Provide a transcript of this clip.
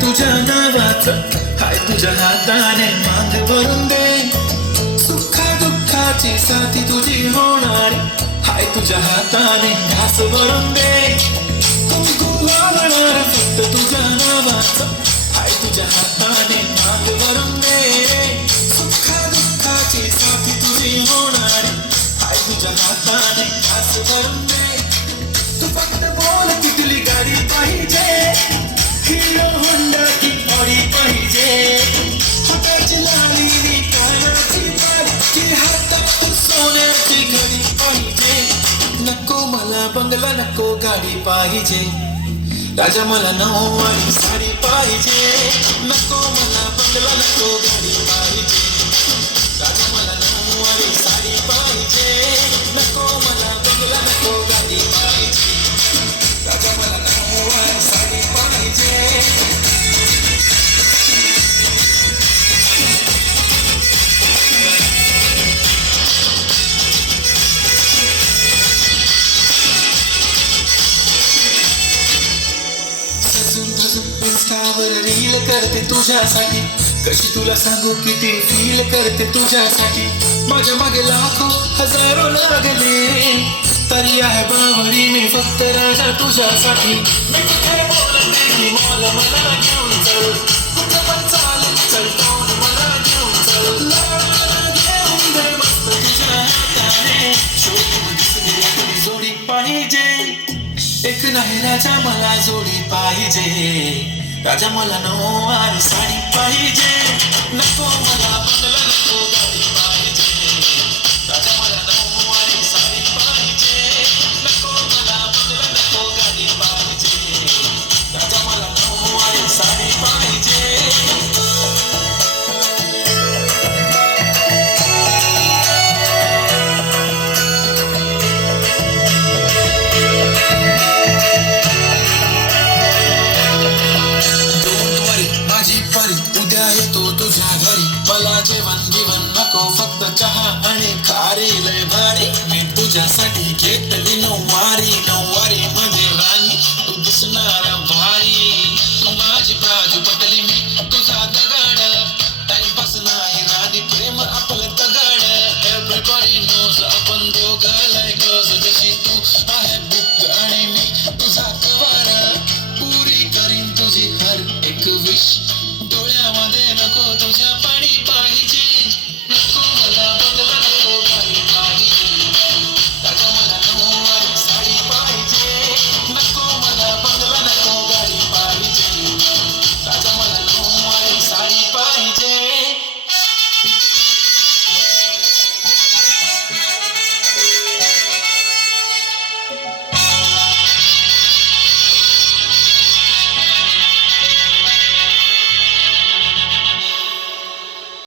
तुझ्या नावाचं हाय तुझ्या हाताने मांग भरून दे. सुखा दुःखाची साथी तुझी होणार हाय तुझ्या हाताने घास भरून दे. कुंकू लावणार फक्त तुझ्या नावाचं हाय तुझ्या हाताने मांग भरून दे. सुखा दुःखाची साथी तुझी होणार हाय तुझ्या हाताने घास भरून दे. तू फक्त बोल कुठली गाडी पाहिजे, हिरो होंडा की ऑडी पाहिजे. हाताची लाली कानाची बारीची हातात सोन्याची घडी पाहिजे. नको मला बंगला नको गाडी पाहिजे, राजा मला नऊवारी साडी पाहिजे. नको मला बंगला नको गाडी पाहिजे, राजा मला नऊवारी साडी पाहिजे. नको मला बंगला नको गाडी पाहिजे, राजा मला नऊवारी साडी पाहिजे. सजून धजून इंस्टावर रील करते तुझ्यासाठी, कशी तुला सांगू किती फील करते तुझ्यासाठी. माझ्या मागे लाखो हजारो लागले, तरी आहे बावरी मी फक्त राजा तुझ्यासाठी. मी कुठे बोलते की मला मला घेऊन चल, कुठं पण चालेल चल कोण मला घेऊन चल. लग्नाला घेऊन दे मस्त तुझ्या हाताने, शोधून दिसलेली कोणी जोडी पाहिजे. एक नाही राजा मला जोडी पाहिजे, राजा मला नऊवारी साडी पाहिजे. नको मला बंगला नको गाडी पाहिजे, राजा मला नऊवारी साडी पाहिजे. नको मला बंगला नको गाडी पाहिजे, राजा मला नऊवारी साडी पाहिजे. उद्या येतो तुझ्या घरी, मला जेवण जीवन नको फक्त चहा आणि खारी लय भारी. मी तुझ्यासाठी घेतली नऊवारी